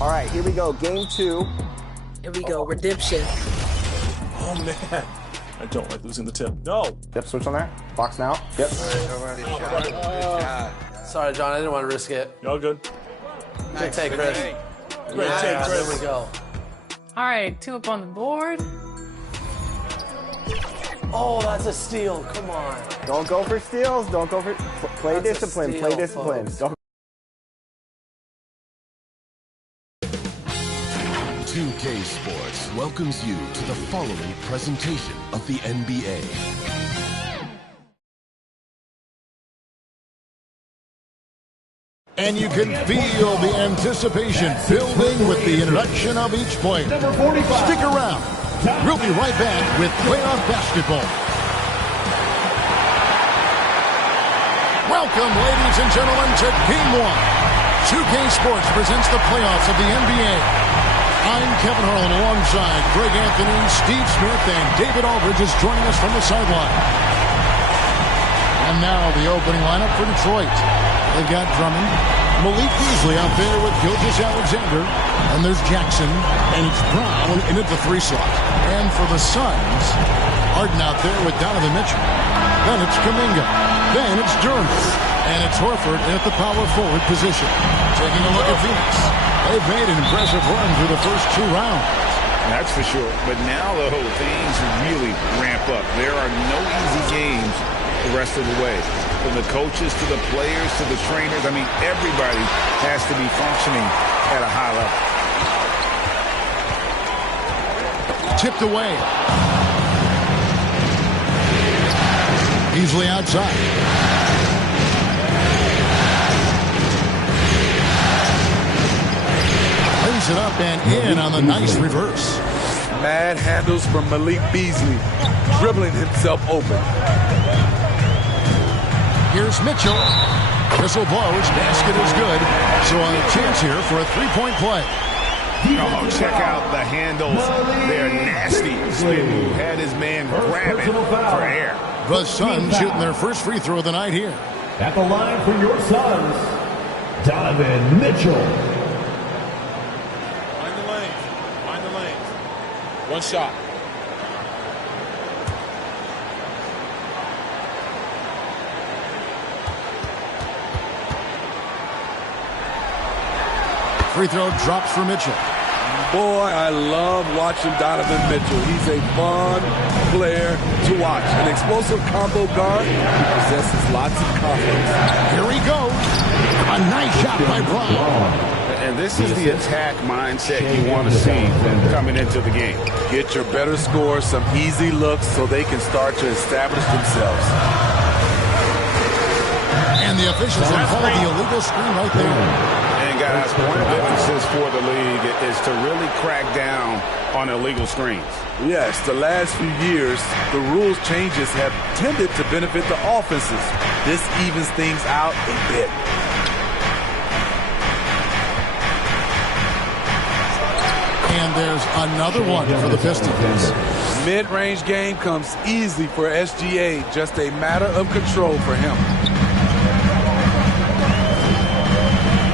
All right, here we go. Game 2. Here we go. Redemption. Oh, man. I don't like losing the tip. No. Yep, switch on there. Box now. Yep. Sorry, John. I didn't want to risk it. Y'all good? Good take, Chris. Great take, Chris. There we go. All right, 2 up on the board. Oh, that's a steal. Come on. Don't go for steals. Don't go for... Play That's a discipline. steal, Play discipline. folks. Don't... 2K Sports welcomes you to the following presentation of the NBA. And you can feel the anticipation building with the introduction of each player. Stick around. We'll be right back with playoff basketball. Welcome, ladies and gentlemen, to Game 1. 2K Sports presents the playoffs of the NBA. I'm Kevin Harlan alongside Greg Anthony, Steve Smith, and David Aldridge is joining us from the sideline. And now the opening lineup for Detroit. They've got Drummond, Malik Beasley out there with Gilgeous-Alexander, and there's Jackson, and it's Brown in at the 3 slot. And for the Suns, Harden out there with Donovan Mitchell. Then it's Kuminga. Then it's Durham. And it's Horford at the power forward position. Taking a look at Phoenix. They've made an impressive run through the first 2 rounds. That's for sure. But now the whole things really ramp up. There are no easy games the rest of the way. From the coaches to the players to the trainers, I mean, everybody has to be functioning at a high level. Tipped away. Beasley outside. Lays it up and in on the nice reverse. Mad handles from Malik Beasley, dribbling himself open. Here's Mitchell. Whistle blows. Basket is good. So a chance here for a 3-point play. Oh, check out the handles. They're nasty. Spin move had his man grabbing for air. The Suns shooting their first free throw of the night here. At the line for your Suns, Donovan Mitchell. Find the lanes. Find the lanes. One shot. Free throw drops for Mitchell. Boy, I love watching Donovan Mitchell. He's a fun player to watch. An explosive combo guard who possesses lots of confidence. Here he goes. A nice shot by Brown. And this is the attack mindset you want to see coming into the game. Get your better scores some easy looks so they can start to establish themselves. And the officials have called the illegal screen right there. And guys, one of the emphasis for the league is to really crack down on illegal screens. Yes, the last few years, the rules changes have tended to benefit the offenses. This evens things out a bit. And there's another one for the Pistons. Mid-range game comes easy for SGA, just a matter of control for him.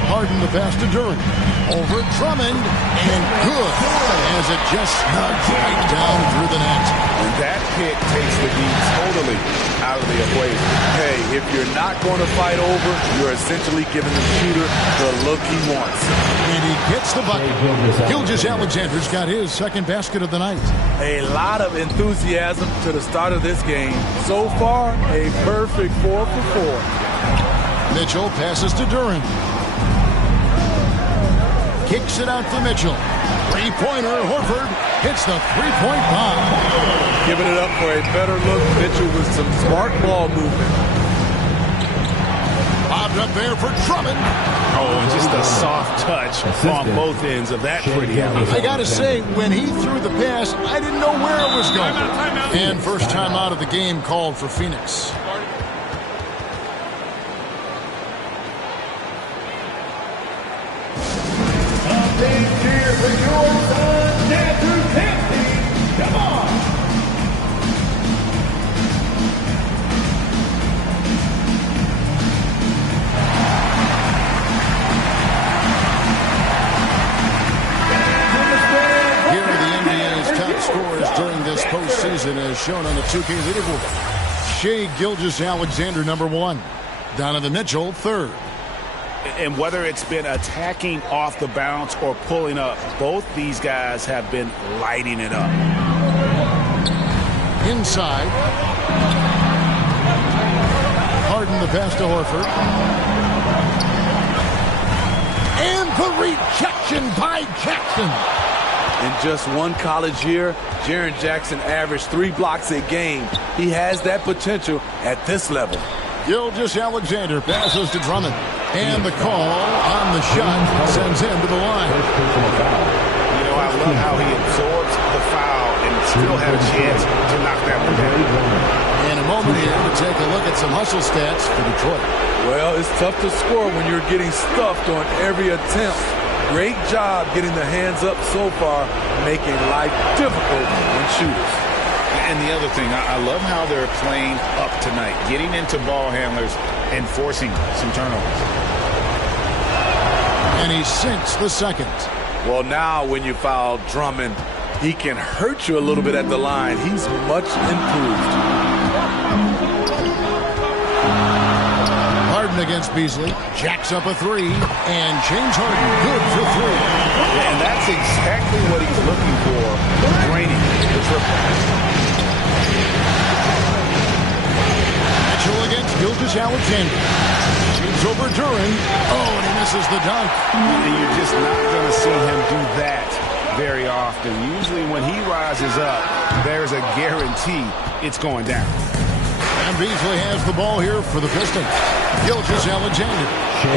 Harden the pass to Durant. Over Drummond, and good. As it just snugs right down through the net. And that pick takes the beat totally out of the equation. Hey, if you're not going to fight over, you're essentially giving the shooter the look he wants. And he gets the bucket. Gilgeous-Alexander's got his second basket of the night. A lot of enthusiasm to the start of this game. So far, a perfect 4 for 4. Mitchell passes to Durant. Kicks it out for Mitchell. Three-pointer, Horford hits the three-point bomb. Giving it up for a better look, Mitchell with some smart ball movement. Bobbed up there for Drummond. Oh, and just a soft touch on both ends of that pretty alley. I got to say, when he threw the pass, I didn't know where it was going. And first time out of the game called for Phoenix. Come on! and as shown on the 2K leaderboard. Shea Gilgeous-Alexander, number 1. Donovan Mitchell, 3rd. And whether it's been attacking off the bounce or pulling up, both these guys have been lighting it up. Inside. Harden the pass to Horford. And the rejection by Jackson. In just one college year, Jaren Jackson averaged 3 blocks a game. He has that potential at this level. Gilgeous-Alexander passes to Drummond. And the call on the shot sends him to the line. You know, I love how he absorbs the foul and still had a chance to knock that one down. In a moment here to take a look at some hustle stats for Detroit. Well, it's tough to score when you're getting stuffed on every attempt. Great job getting the hands up so far, making life difficult on shooters. And the other thing, I love how they're playing up tonight, getting into ball handlers and forcing some turnovers. And he sinks the second. Well, now when you foul Drummond, he can hurt you a little bit at the line. He's much improved. Harden against Beasley. Jacks up a 3. And James Harden good for 3. And that's exactly what he's looking for, draining the triple. Mitchell against Gilgeous-Alexander. Shoots over Duran. Oh, and he misses the dunk. And you're just not going to see him do that very often. Usually when he rises up, there's a guarantee it's going down. And Beasley has the ball here for the Pistons. Gilgeous-Alexander.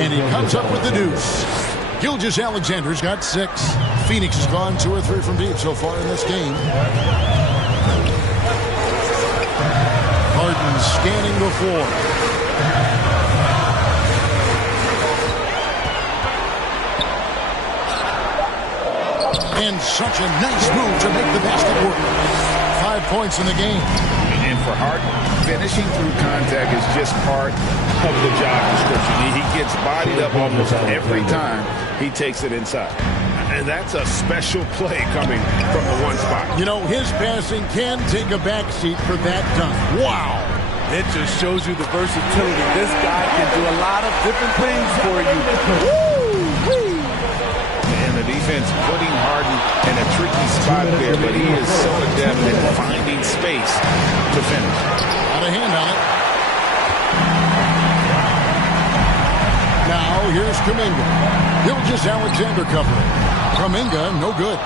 And he comes up with the deuce. Gilgeous-Alexander's got 6. Phoenix has gone 2 or 3 from deep so far in this game. Harden scanning the floor. And such a nice move to make the basket work. 5 points in the game. And for Harden, finishing through contact is just part of the job description. He gets bodied up almost every time he takes it inside. And that's a special play coming from the one spot. You know, his passing can take a backseat for that dunk. Wow. It just shows you the versatility. This guy can do a lot of different things for you. Woo-wee. And the defense putting Harden in a tricky spot there, but he is so adept at finding space to finish. Got a hand on it. Now here's Kuminga. Gilgeous-Alexander covering. Kuminga, no good.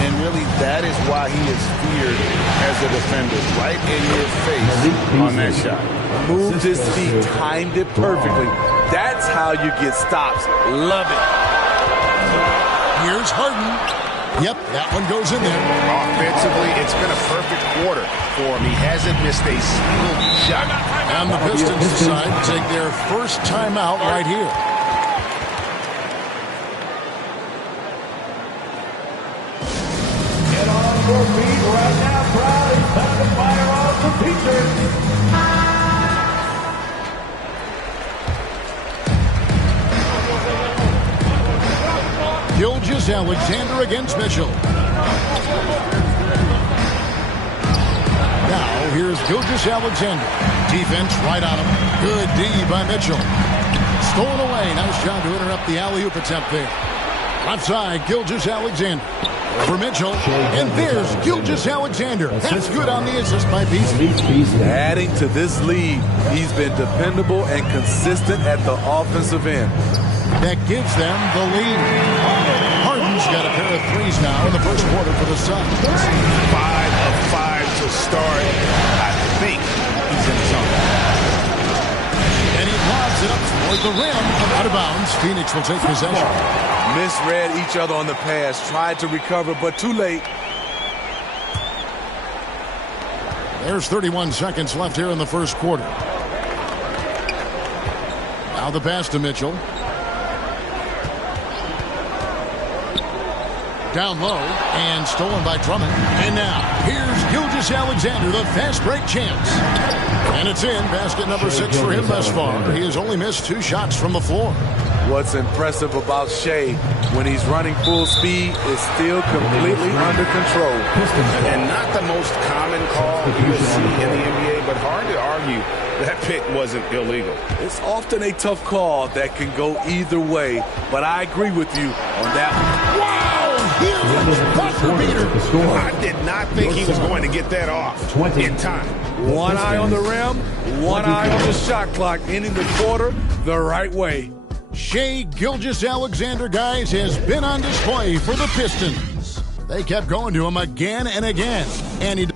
And really, that is why he is feared as a defender. Right in your face on that shot. Moved his feet, timed it perfectly. That's how you get stops. Love it. Here's Harden. Yep, that one goes in there. Offensively, it's been a perfect quarter for him. He hasn't missed a single shot. And the Pistons decide to take their first timeout right here. Get on your feet right now, crowd. It's time to fire off the features. Gilgeous-Alexander against Mitchell. Now here's Gilgeous-Alexander. Defense right on him. Good D by Mitchell. Stolen away. Nice job to interrupt the alley-oop attempt there. Left side, Gilgeous-Alexander. For Mitchell. And there's Gilgeous-Alexander. That's good on the assist by Beasley. Adding to this lead, he's been dependable and consistent at the offensive end. That gives them the lead. Harden's got a pair of threes now in the first quarter for the Suns. 5 of 5 to start. I think he's in the zone. And he lobs it up toward the rim. Out of bounds. Phoenix will take possession. Misread each other on the pass. Tried to recover, but too late. There's 31 seconds left here in the first quarter. Now the pass to Mitchell. Down low and stolen by Drummond. And now here's Gilgeous-Alexander, the fast break champs. And it's in. Basket number 6 for him thus far. He has only missed 2 shots from the floor. What's impressive about Shea when he's running full speed is still completely under control. And not the most common call you see in the NBA, but hard to argue that pick wasn't illegal. It's often a tough call that can go either way, but I agree with you on that one. Wow! Huge buzzer beater. I did not think he was going to get that off in time. One eye on the rim, one eye on the shot clock, ending the quarter the right way. Shea Gilgeous-Alexander, guys, has been on display for the Pistons. They kept going to him again and again. And he...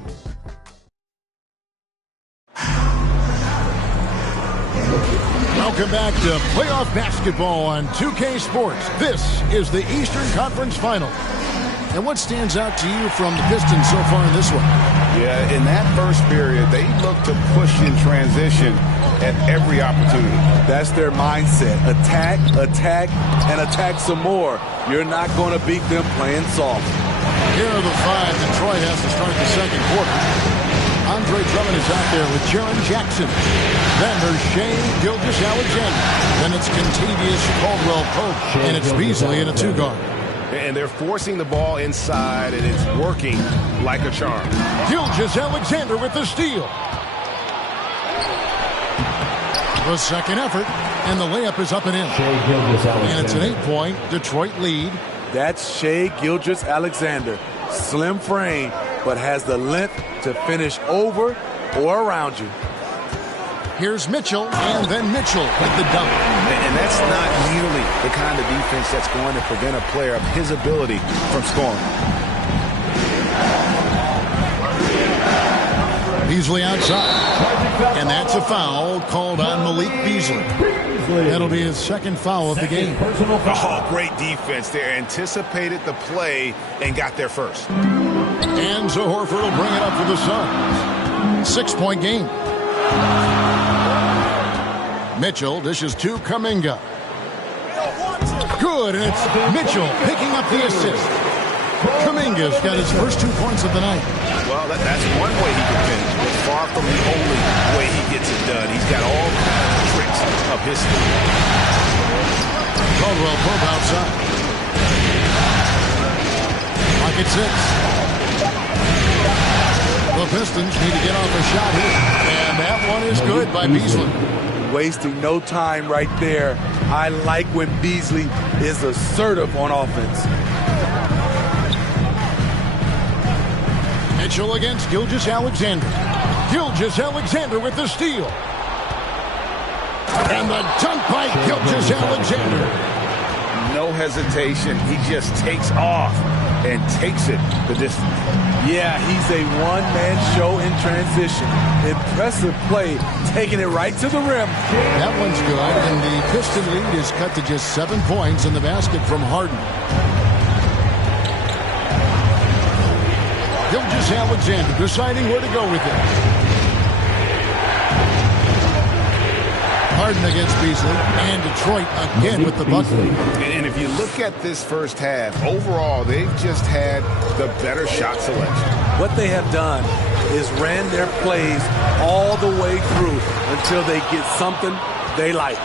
Welcome back to playoff basketball on 2K Sports. This is the Eastern Conference Final. And what stands out to you from the Pistons so far in this one? Yeah, in that first period, they looked to push in transition at every opportunity. That's their mindset. Attack, attack, and attack some more. You're not going to beat them playing soft. Here are the 5 Detroit has to start the second quarter. Andre Drummond is out there with Jaren Jackson. Then there's Shea Gilgeous-Alexander. Then it's Contavious Caldwell-Pope. And it's Beasley in a 2-guard. And they're forcing the ball inside, and it's working like a charm. Gilgeous-Alexander with the steal. The second effort, and the layup is up and in. And it's an 8-point Detroit lead. That's Shea Gilgeous-Alexander. Slim frame, but has the length to finish over or around you. Here's Mitchell, and then Mitchell with the dunk. And that's not nearly the kind of defense that's going to prevent a player of his ability from scoring. Beasley outside. And that's a foul called on Malik Beasley. That'll be his second foul of the game. Oh, great defense there. Anticipated the play and got there first. And so Horford will bring it up for the Suns. 6-point game. Mitchell dishes to Kuminga. Good, and it's Mitchell picking up the assist. Kuminga's got his first 2 points of the night. Well, that's one way he can finish, but far from the only way he gets it done. He's got all kinds of tricks up his sleeve. Caldwell-Pope outside. Clock at 6. The Pistons need to get off a shot here. And that one is good by Beasley. Wasting no time right there. I like when Beasley is assertive on offense. Mitchell against Gilgeous-Alexander. Gilgeous-Alexander with the steal. And the dunk by Gilgeous-Alexander. No hesitation. He just takes off and takes it the distance. Yeah, he's a one-man show in transition. Impressive play, taking it right to the rim. That one's good, and the Piston lead is cut to just 7 points in the basket from Harden. Gilgeous-Alexander deciding where to go with it. Harden against Beasley, and Detroit again with the bucket. And if you look at this first half, overall, they've just had the better shot selection. What they have done is ran their plays all the way through until they get something they like.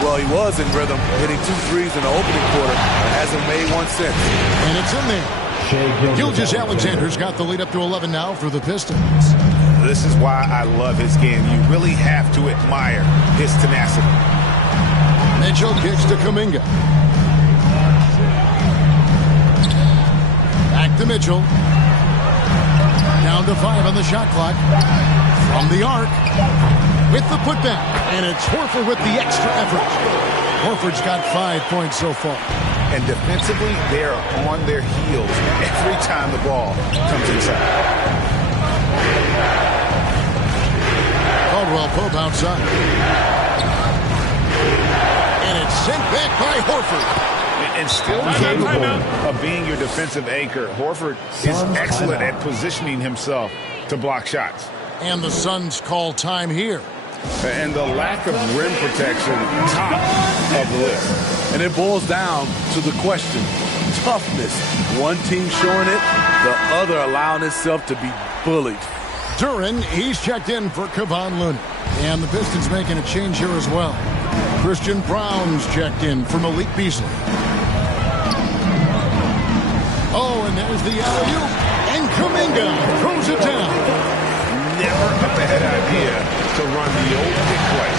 Well, he was in rhythm, hitting 2 threes in the opening quarter, but hasn't made one since. And it's in there. Gilgeous-Alexander's got the lead up to 11 now for the Pistons. This is why I love his game. You really have to admire his tenacity. Mitchell kicks to Kuminga. Back to Mitchell. Down to 5 on the shot clock. From the arc. With the putback. And it's Horford with the extra effort. Horford's got 5 points so far. And defensively, they're on their heels every time the ball comes inside. Caldwell-Pope outside. And it's sent back by Horford. And still capable of being your defensive anchor. Horford is excellent at positioning himself to block shots. And the Suns call time here. And the lack of rim protection, top of the list. And it boils down to the question, toughness. One team showing it, the other allowing itself to be bullied. Duren, he's checked in for Kevon Looney. And the Pistons making a change here as well. Christian Brown's checked in for Malik Beasley. Oh, and there's the alley-oop. And Kuminga throws it down. Never a bad idea to run the old pick play.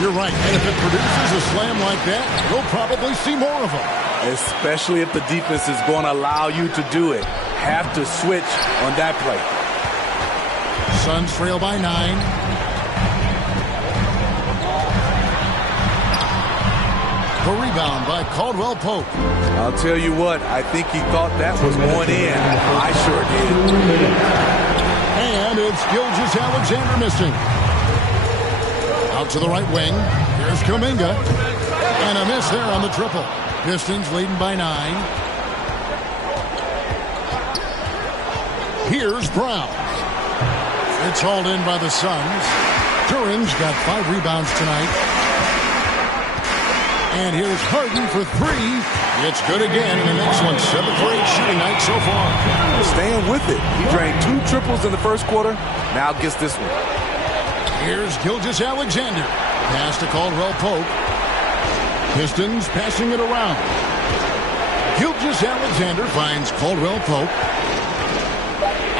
You're right. And if it produces a slam like that, we'll probably see more of them. Especially if the defense is going to allow you to do it. Have to switch on that play. Suns trail by 9. The rebound by Caldwell Pope. I'll tell you what, I think he thought that was going in. I sure did. And it's Gilgeous-Alexander missing. Out to the right wing. Here's Kuminga. And a miss there on the triple. Pistons leading by 9. Here's Brown. It's hauled in by the Suns. Duren's got 5 rebounds tonight. And here's Harden for 3. It's good again in the next one. 7 for 8 shooting night so far. Staying with it. He drained 2 triples in the first quarter. Now gets this one. Here's Gilgeous-Alexander. Pass to Caldwell Pope. Pistons passing it around. Gilgeous-Alexander finds Caldwell Pope.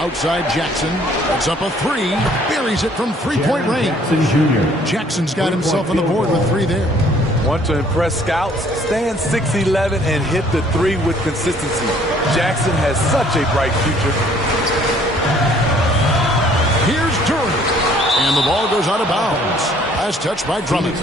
Outside Jackson. It's up a 3. Buries it from 3-point range. Jackson's got himself on the board with 3 there. Want to impress scouts? Stand 6'11" and hit the 3 with consistency. Jackson has such a bright future. Here's Duren. And the ball goes out of bounds. Last touch by Drummond.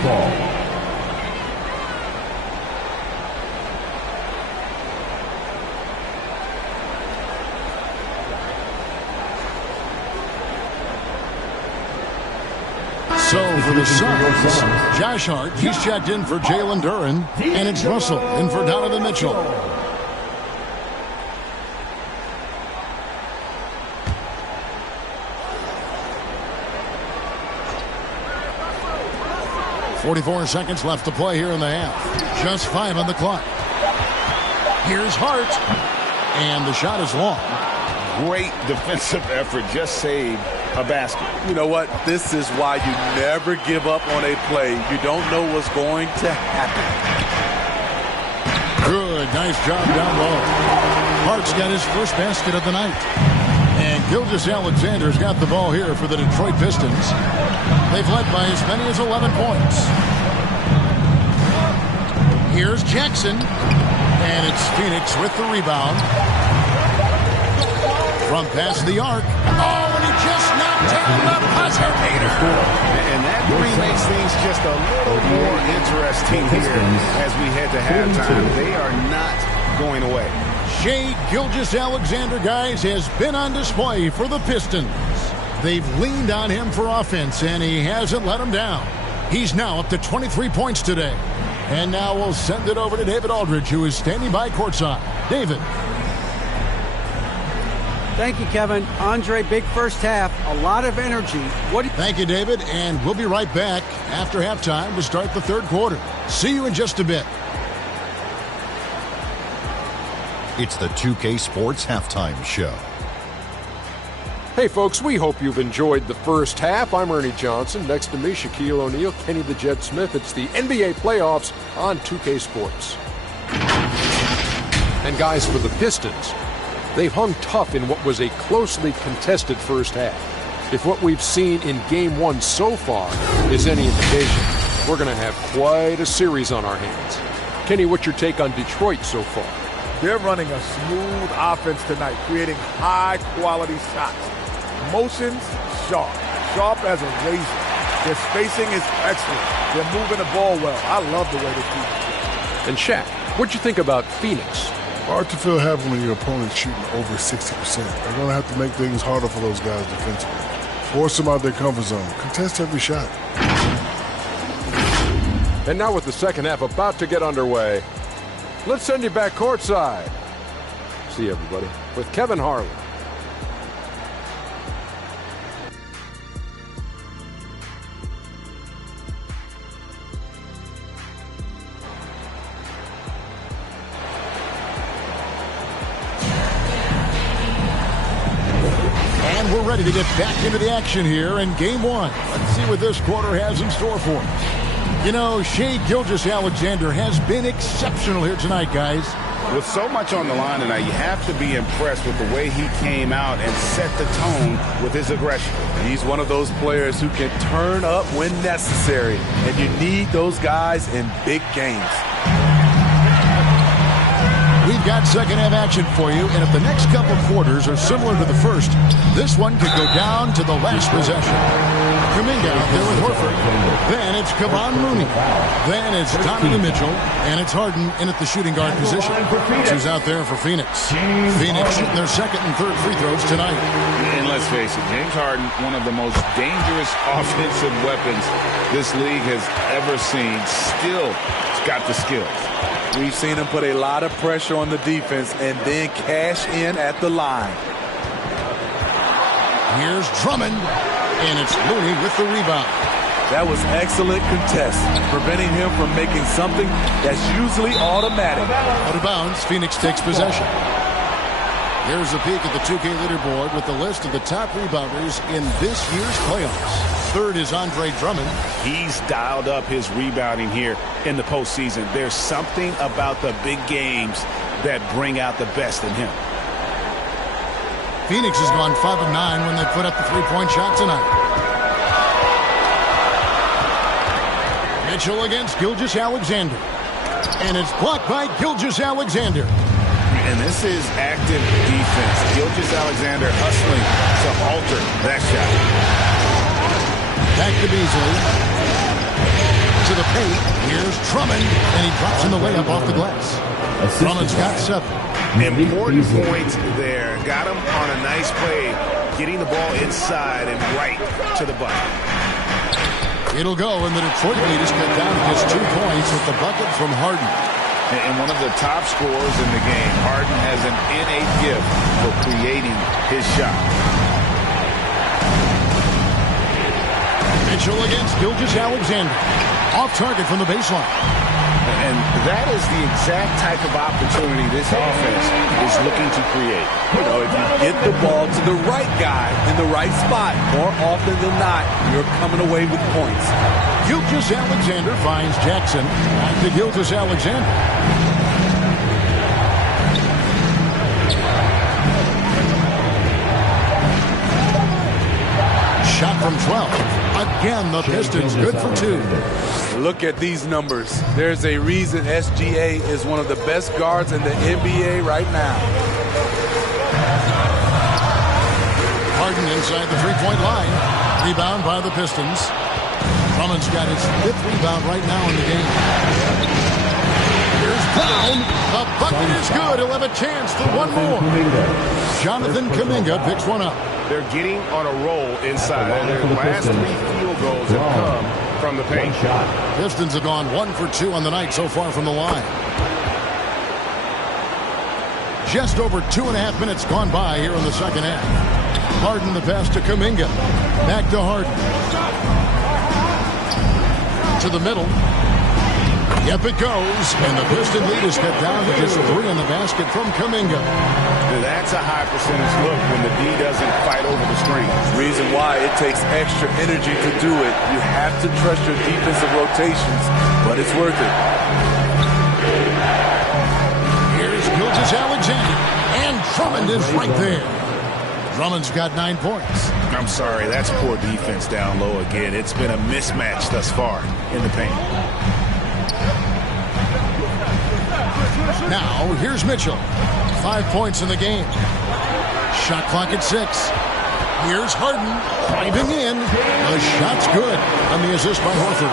So for the Suns, Josh Hart, he's checked in for Jalen Duren, and it's Russell in for Donovan Mitchell. .44 seconds left to play here in the half. Just 5 on the clock. Here's Hart, and the shot is long. Great defensive effort, just saved a basket. You know what? This is why you never give up on a play. You don't know what's going to happen. Good, nice job down low. Hart's got his first basket of the night. And Gilgeous-Alexander's got the ball here for the Detroit Pistons. They've led by as many as 11 points. Here's Jackson. And it's Phoenix with the rebound. From past the arc. Oh, and he just knocked down the buzzer beater. And that makes things just a little more interesting here as we head to halftime. They are not going away. Shai Gilgeous-Alexander, guys, has been on display for the Pistons. They've leaned on him for offense, and he hasn't let them down. He's now up to 23 points today. And now we'll send it over to David Aldridge, who is standing by courtside. David. Thank you, Kevin. Andre, big first half, a lot of energy. Thank you, David, and we'll be right back after halftime to start the third quarter. See you in just a bit. It's the 2K Sports Halftime Show. Hey, folks, we hope you've enjoyed the first half. I'm Ernie Johnson. Next to me, Shaquille O'Neal, Kenny the Jet Smith. It's the NBA playoffs on 2K Sports. And guys, for the Pistons, they've hung tough in what was a closely contested first half. If what we've seen in Game 1 so far is any indication, we're going to have quite a series on our hands. Kenny, what's your take on Detroit so far? They're running a smooth offense tonight, creating high-quality shots. Motions, sharp as a razor. Their spacing is excellent. They're moving the ball well. I love the way they keep it. And Shaq, what'd you think about Phoenix? Hard to feel happy when your opponent's shooting over 60%. They're going to have to make things harder for those guys defensively. Force them out their comfort zone. Contest every shot. And now with the second half about to get underway, let's send you back courtside. See you, everybody, with Kevin Harlan. ready to get back into the action here in game one. Let's see what this quarter has in store for us. You know, Shai Gilgeous-Alexander has been exceptional here tonight, guys. With so much on the line tonight, you have to be impressed with the way he came out and set the tone with his aggression. He's one of those players who can turn up when necessary, and you need those guys in big games. We've got second half action for you, and if the next couple quarters are similar to the first, this one could go down to the last possession. Kuminga out there with Horford. Then it's Kevon Looney. Then it's Donovan Mitchell, and it's Harden in at the shooting guard position. Who's out there for Phoenix? Phoenix shooting their second and third free throws tonight. And let's face it, James Harden, one of the most dangerous offensive weapons this league has ever seen, still got the skills. We've seen him put a lot of pressure on the defense and then cash in at the line. Here's Drummond, and it's Looney with the rebound. That was excellent contest, preventing him from making something that's usually automatic. Out of bounds, Phoenix takes possession. Here's a peek at the 2K leaderboard with the list of the top rebounders in this year's playoffs. Third is Andre Drummond. He's dialed up his rebounding here in the postseason. There's something about the big games that bring out the best in him. Phoenix has gone 5 of 9 when they put up the three-point shot tonight. Mitchell against Gilgeous-Alexander. And it's blocked by Gilgeous-Alexander. And this is active defense. Gilgeous-Alexander hustling to alter that shot. Back to Beasley. To the paint. Here's Drummond. And he drops in the layup off the glass. Drummond's got 7. Important points there. Got him on a nice play. Getting the ball inside and right to the bucket. It'll go, and the Detroit lead is cut down to just 2 points with the bucket from Harden. And one of the top scorers in the game. Harden has an innate gift for creating his shot. Mitchell against Gilgeous-Alexander. Off target from the baseline. And that is the exact type of opportunity this offense is looking to create. You know, if you get the ball to the right guy in the right spot, more often than not, you're coming away with points. Gilgeous-Alexander finds Jackson. Back to Gilgeous-Alexander. Shot from 12. Again, the Pistons good for 2. Look at these numbers. There's a reason SGA is one of the best guards in the NBA right now. Harden inside the three-point line. Rebound by the Pistons. Drummond's got his 5th rebound right now in the game. Here's Brown. The bucket is good. He'll have a chance for one more. Jonathan Kuminga picks one up. They're getting on a roll inside. Their last 3 field goals have come from the paint. Pistons have gone 1 for 2 on the night so far from the line. Just over 2.5 minutes gone by here in the second half. Harden the pass to Kuminga. Back to Harden. To the middle. Yep, it goes. And the Piston lead is cut down to just 3 in the basket from Kuminga. That's a high percentage look when the D doesn't fight over the screen. Reason why it takes extra energy to do it. You have to trust your defensive rotations, but it's worth it. Here's Gilgeous-Alexander. And Drummond is right there. Drummond's got 9 points. I'm sorry, that's poor defense down low again. It's been a mismatch thus far in the paint. Now, here's Mitchell. 5 points in the game. Shot clock at 6. Here's Harden driving in. The shot's good on the assist by Horford.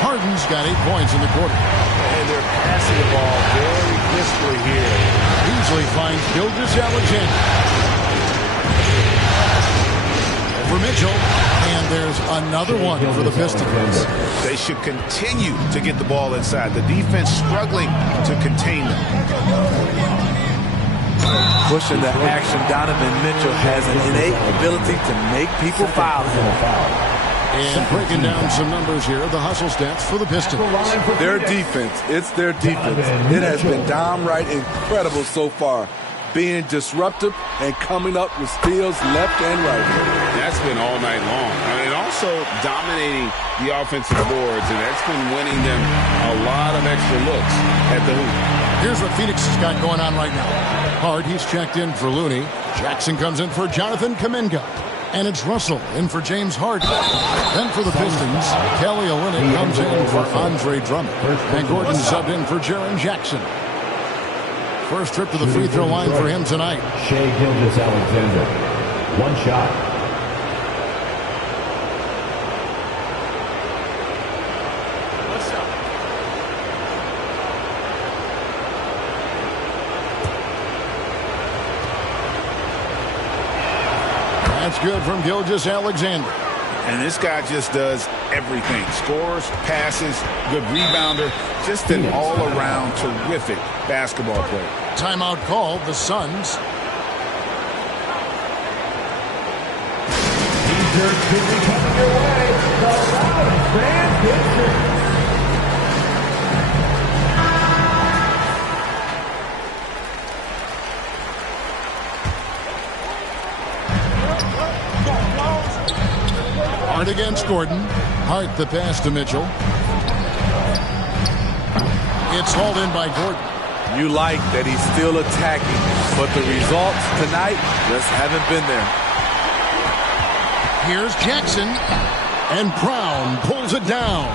Harden's got 8 points in the quarter. And they're passing the ball very crisply here. Beasley finds Gilgeous-Alexander. For Mitchell. And there's another one for the Pistons. They should continue to get the ball inside. The defense struggling to contain them. Pushing the action, Donovan Mitchell has an innate ability to make people foul him. And breaking down some numbers here, the hustle stats for the Pistons. Their defense, it's their defense. It has been downright incredible so far. being disruptive and coming up with steals left and right. That's been all night long. And also dominating the offensive boards, and that's been winning them a lot of extra looks at the hoop. Here's what Phoenix has got going on right now. Hard, he's checked in for Looney. Jackson comes in for Jonathan Kuminga. And it's Russell in for James Harden. Then for the Pistons, Kelly Olynyk comes in for Andre Drummond. And Gordon subbed in for Jaren Jackson. First trip to the free throw line for him tonight. Shai Gilgeous-Alexander. One shot. That's good from Gilgeous-Alexander. And this guy just does everything. Scores, passes, good rebounder. Just an all-around terrific basketball player. Timeout called, the Suns. T-shirt could be coming your way. The Loud Brand Picture. Hart against Gordon. Hart the pass to Mitchell. It's hauled in by Gordon. You like that he's still attacking, but the results tonight just haven't been there. Here's Jackson, and Brown pulls it down.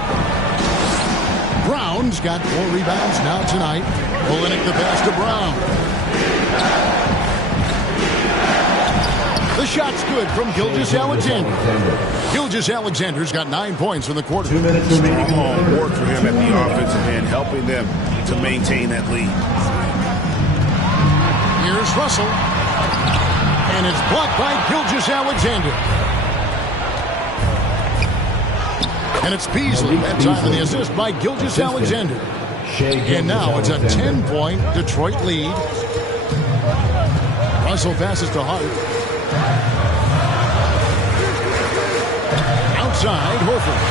Brown's got 4 rebounds now tonight. Olynyk the pass to Brown. The shot's good from Gilgeous-Alexander. Gilgeous-Alexander's got 9 points in the quarter. 2 minutes remaining. Strong work for him at the offensive end, helping them to maintain that lead. Here's Russell. And it's blocked by Gilgeous-Alexander. And it's Beasley. That time of the assist by Gilgeous-Alexander. And now it's a 10-point Detroit lead. Russell passes to Hart. Outside, Horford.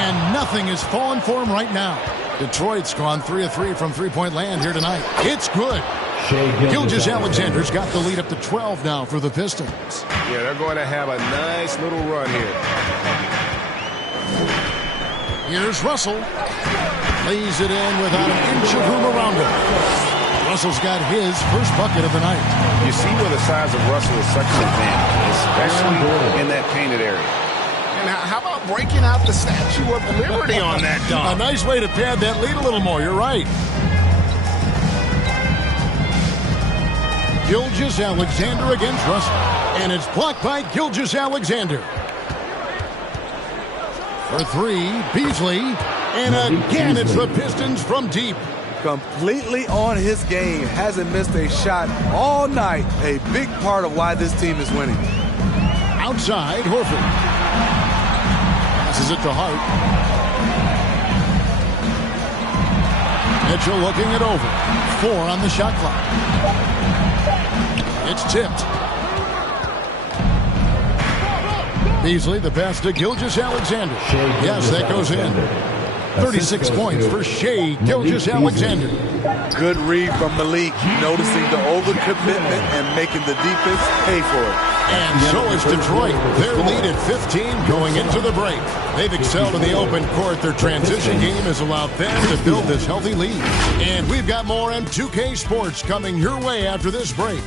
And nothing is falling for him right now. Detroit's gone 3 of 3 from three-point land here tonight. It's good. Gilgeous-Alexander's got the lead up to 12 now for the Pistons. Yeah, they're going to have a nice little run here. Here's Russell. Lays it in without an inch of room around him. Russell's got his first bucket of the night. You see where the size of Russell is such an advantage, especially in that painted area. And how about breaking out the Statue of Liberty on that dunk? A nice way to pad that lead a little more. You're right. Gilgeous-Alexander against Russell. And it's blocked by Gilgeous-Alexander. For 3, Beasley. And again, it's the Pistons from deep. Completely on his game. Hasn't missed a shot all night. A big part of why this team is winning. Outside, Horford. Passes it to Hart. Mitchell looking it over. 4 on the shot clock. It's tipped. Beasley, the pass to Gilgeous-Alexander. Yes, that goes in. 36 points for Shai Gilgeous-Alexander. Good read from Malik, noticing the overcommitment and making the defense pay for it. And so is Detroit. Their lead at 15 going into the break. They've excelled in the open court. Their transition game has allowed them to build this healthy lead. And we've got more M2K Sports coming your way after this break.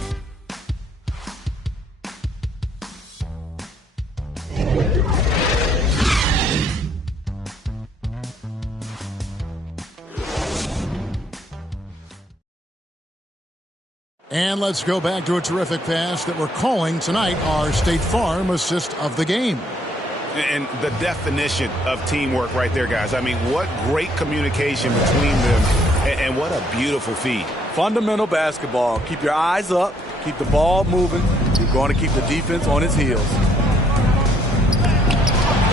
And let's go back to a terrific pass that we're calling tonight our State Farm assist of the game. And the definition of teamwork right there, guys. I mean, what great communication between them, and what a beautiful feed. Fundamental basketball. Keep your eyes up. Keep the ball moving. You're going to keep the defense on its heels.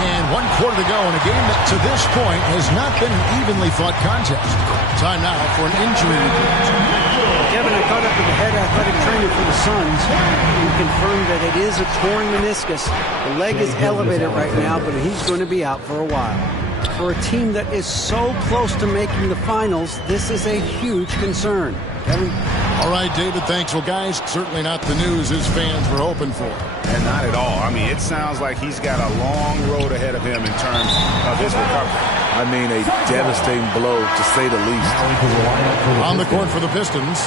And 1 quarter to go in a game that to this point has not been an evenly fought contest. Time now for an injury report. Kevin, I caught up with the head athletic trainer for the Suns and confirmed that it is a torn meniscus. The leg is elevated right now, but he's going to be out for a while. For a team that is so close to making the finals, this is a huge concern. Kevin? All right, David, thanks. Well, guys, certainly not the news his fans were hoping for. And not at all. I mean, it sounds like he's got a long road ahead of him in terms of his recovery. I mean, a devastating blow, to say the least. On the court for the Pistons,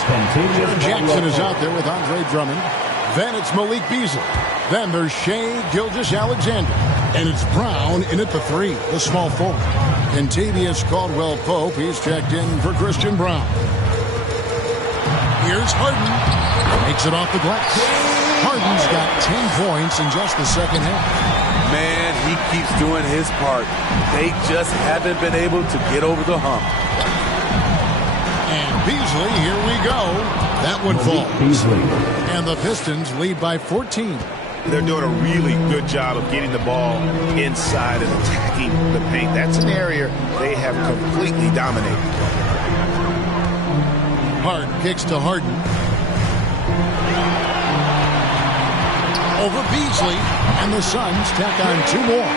Jared Jackson is out there with Andre Drummond. Then it's Malik Beasley. Then there's Shai Gilgeous-Alexander. And it's Brown in at the 3, the small forward. Kentavious Caldwell-Pope, he's checked in for Christian Brown. Here's Harden. Makes it off the glass. Harden's got 10 points in just the second half. Man, he keeps doing his part. They just haven't been able to get over the hump. And Beasley, here we go. That one falls. And the Pistons lead by 14. They're doing a really good job of getting the ball inside and attacking the paint. That's an area they have completely dominated. Hart kicks to Harden. Over Beasley, and the Suns tack on 2 more.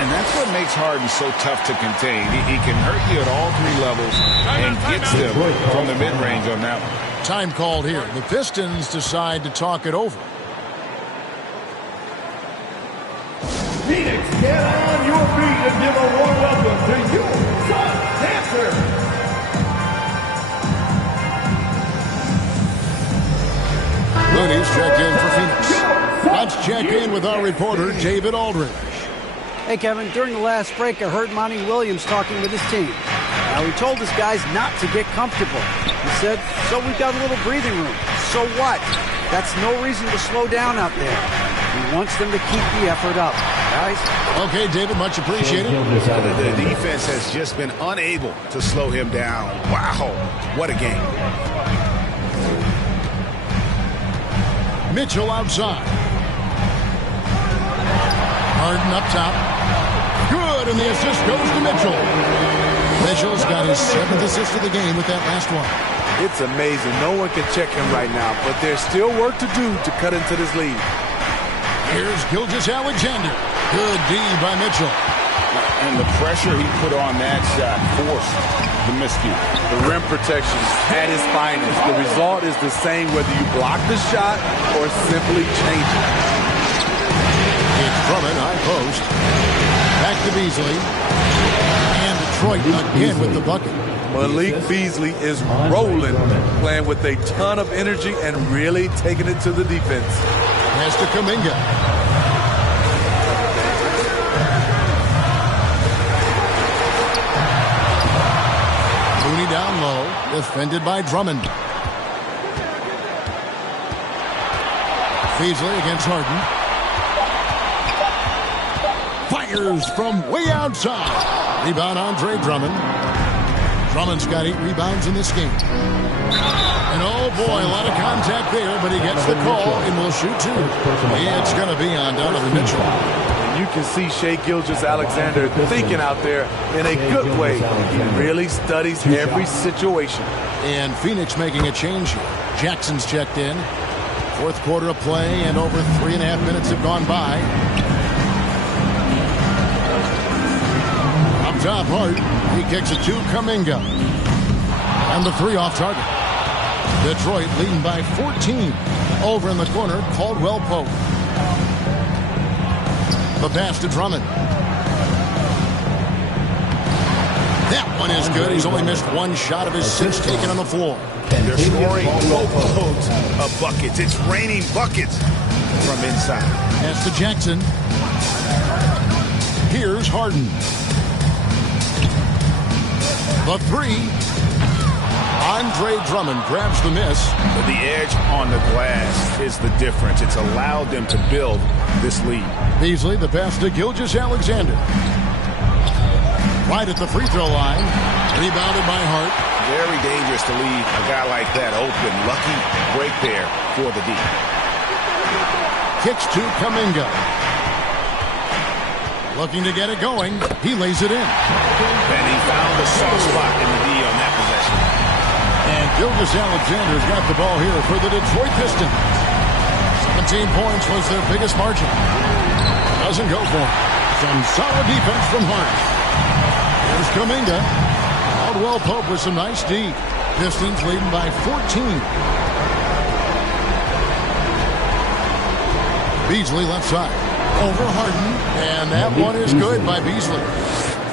And that's what makes Harden so tough to contain. He can hurt you at all 3 levels and gets them from the mid-range on that one. Time called here. The Pistons decide to talk it over. Phoenix, get on your feet and give a warm welcome to your Sun Dancer. Looney's checked in for Phoenix. Let's check in with our reporter, David Aldridge. Hey, Kevin, during the last break, I heard Monty Williams talking with his team. Now, he told his guys not to get comfortable. He said, so we've got a little breathing room. So what? That's no reason to slow down out there. He wants them to keep the effort up. Guys? Okay, David, much appreciated. The defense has just been unable to slow him down. Wow, what a game. Mitchell outside. Harden up top. Good, and the assist goes to Mitchell. Mitchell's got his 7th assist of the game with that last one. It's amazing. No one can check him right now, but there's still work to do to cut into this lead. Here's Gilgeous-Alexander. Good D by Mitchell. And the pressure he put on that shot forced the miscue. The rim protection at its finest. The result is the same whether you block the shot or simply change it. It's Drummond, high post. Back to Beasley. And Detroit again with the bucket. Malik Beasley is rolling, playing with a ton of energy and really taking it to the defense. Pass to Kuminga. Looney down low, defended by Drummond. Beasley against Harden. Fires from way outside. Rebound Andre Drummond. Drummond's got 8 rebounds in this game. And oh boy, a lot of contact there, but he gets the call and will shoot 2. It's going to be on Donovan Mitchell. And you can see Shai Gilgeous-Alexander thinking out there in a good way. He really studies every situation. And Phoenix making a change here. Jackson's checked in. 4th quarter of play, and over 3.5 minutes have gone by. Up top, Hart. He kicks it to Kuminga. And the 3 off target. Detroit leading by 14. Over in the corner, Caldwell-Pope. The pass to Drummond. That one is good. He's only missed 1 shot of his 6 taken on the floor. And they're scoring boatloads of buckets. It's raining buckets from inside. Pass to Jackson. Here's Harden. The 3. Andre Drummond grabs the miss. The edge on the glass is the difference. It's allowed them to build this lead. Beasley, the pass to Gilgeous-Alexander. Right at the free throw line. Rebounded by Hart. Very dangerous to leave a guy like that open. Lucky break there for the D. Kicks to Kuminga. Looking to get it going. He lays it in. And he found a soft spot in the D on that possession. And Gilgeous-Alexander's got the ball here for the Detroit Pistons. 17 points was their biggest margin. Doesn't go for it. Some solid defense from Hart. Here's Kuminga. Caldwell-Pope with some nice D. Pistons leading by 14. Beasley left side. Over Harden. And that one is good by Beasley.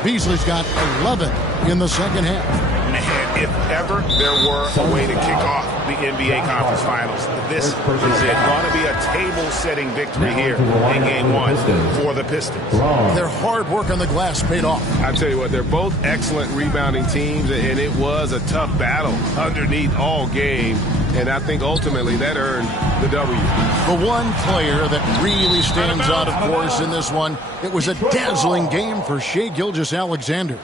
Beasley's got 11 in the second half. Man, if ever there were a way to kick off the NBA Conference Finals, this is it. Going to be a table-setting victory here in Game 1 for the Pistons. Their hard work on the glass paid off. I tell you what, they're both excellent rebounding teams, and it was a tough battle underneath all game, and I think ultimately that earned the W. The one player that really stands out, of course, in this one, it was a dazzling game for Shai Gilgeous-Alexander.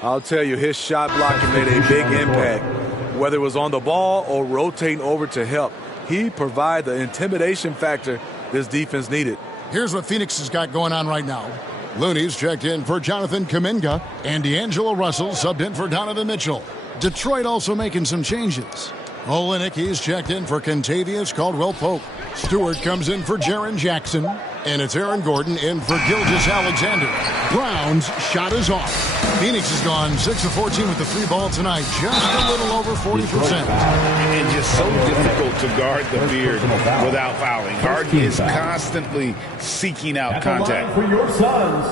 I'll tell you, his shot blocking made a big impact. Whether it was on the ball or rotating over to help, he provided the intimidation factor this defense needed. Here's what Phoenix has got going on right now. Looney's checked in for Jonathan Kuminga, and D'Angelo Russell subbed in for Donovan Mitchell. Detroit also making some changes. Olenicki's checked in for Kentavious Caldwell-Pope. Stewart comes in for Jaren Jackson. And it's Aaron Gordon in for Gilgeous-Alexander. Brown's shot is off. Phoenix has gone 6 of 14 with the three ball tonight. Just a little over 40%. And just so difficult to guard the beard without fouling. Harden is constantly seeking out contact. For your Suns,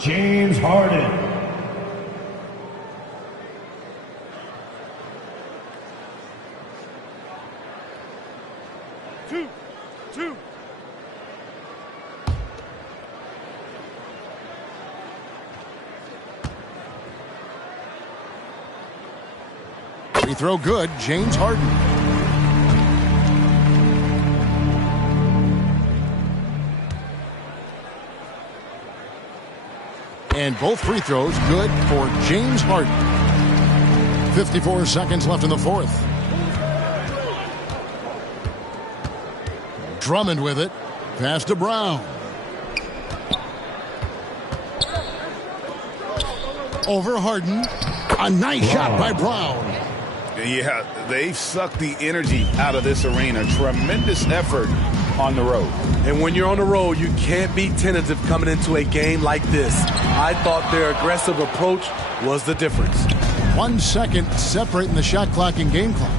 James Harden. Two. Free throw good, James Harden. And both free throws good for James Harden. 54 seconds left in the fourth. Drummond with it. Pass to Brown. Over Harden. A nice shot by Brown. Yeah, they've sucked the energy out of this arena. Tremendous effort on the road. And when you're on the road, you can't be tentative coming into a game like this. I thought their aggressive approach was the difference. 1 second separating the shot clock and game clock.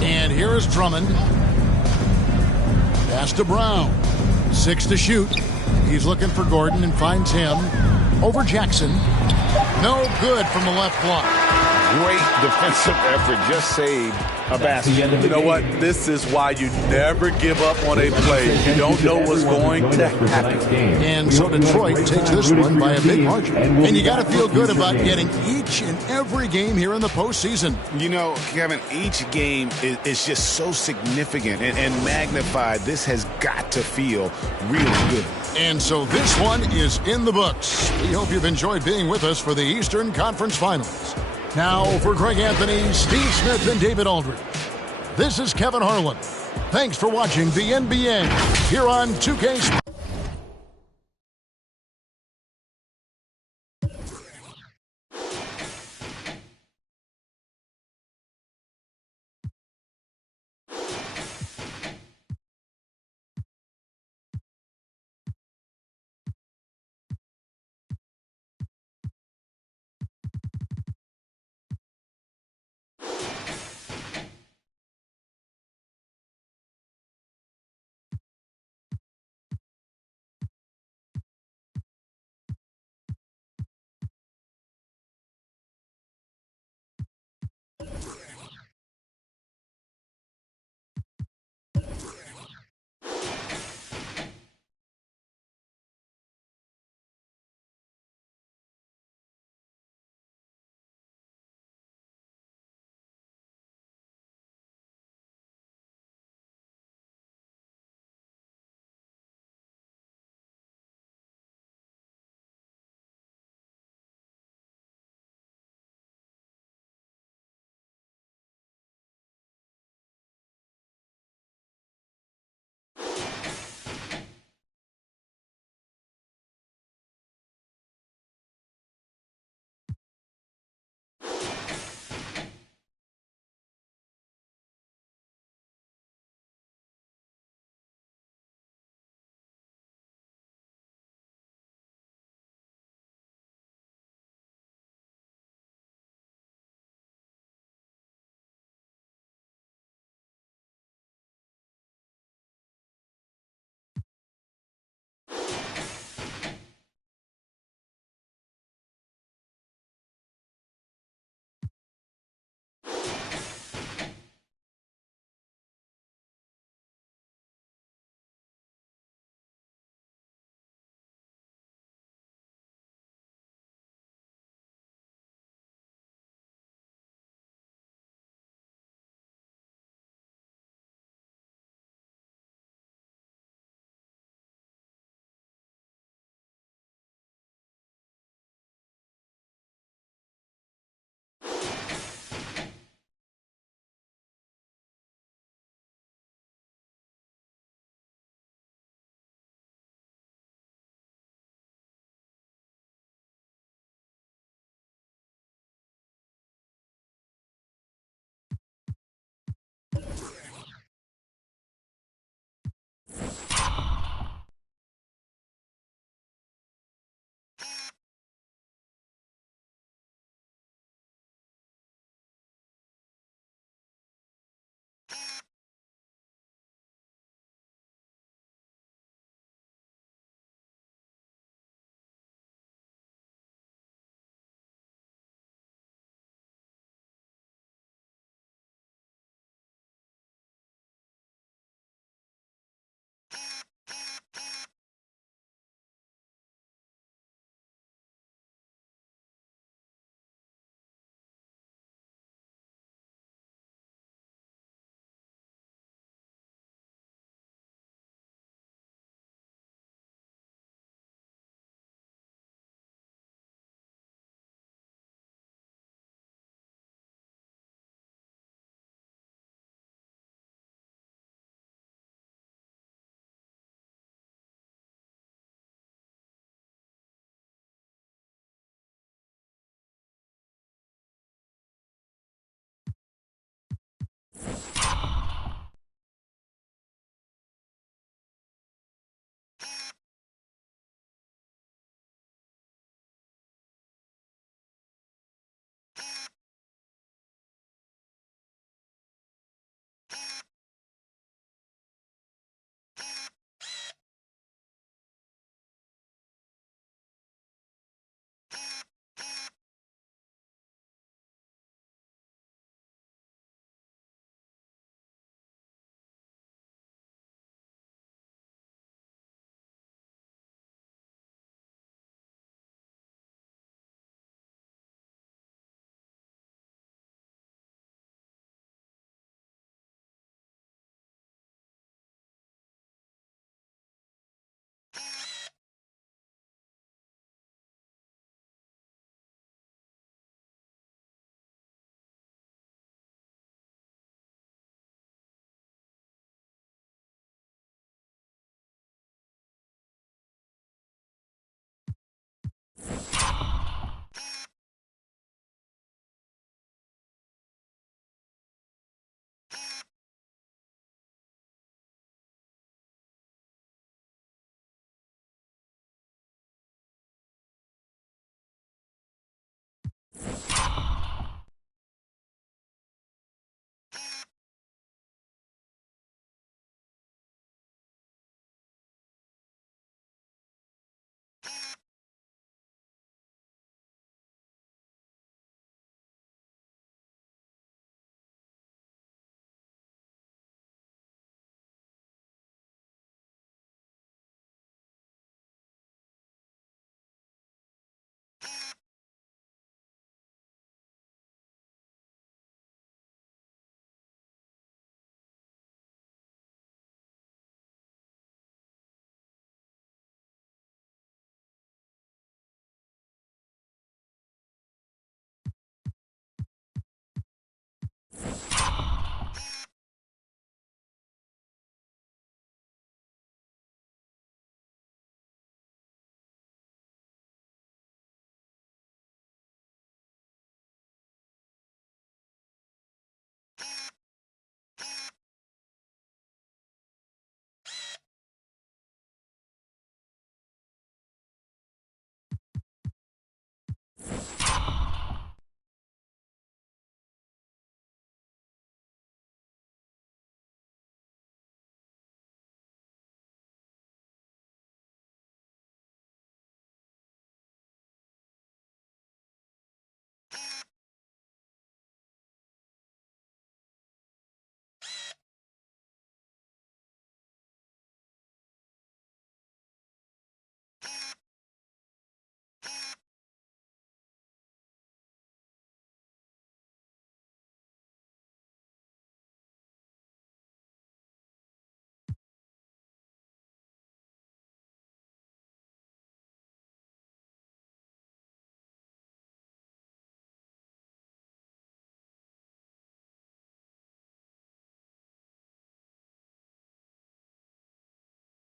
And here is Drummond. Pass to Brown. 6 to shoot. He's looking for Gordon and finds him. Over Jackson. No good from the left block. Great defensive effort. Just saved a basket. You know what? This is why you never give up on a play. You don't know what's going to happen. And so Detroit takes this one by a big margin. And you got to feel good about getting each and every game here in the postseason. You know, Kevin, each game is just so significant and magnified. This has got to feel really good. And so this one is in the books. We hope you've enjoyed being with us for the Eastern Conference Finals. Now for Greg Anthony, Steve Smith, and David Aldridge. This is Kevin Harlan. Thanks for watching the NBA here on 2K Sports.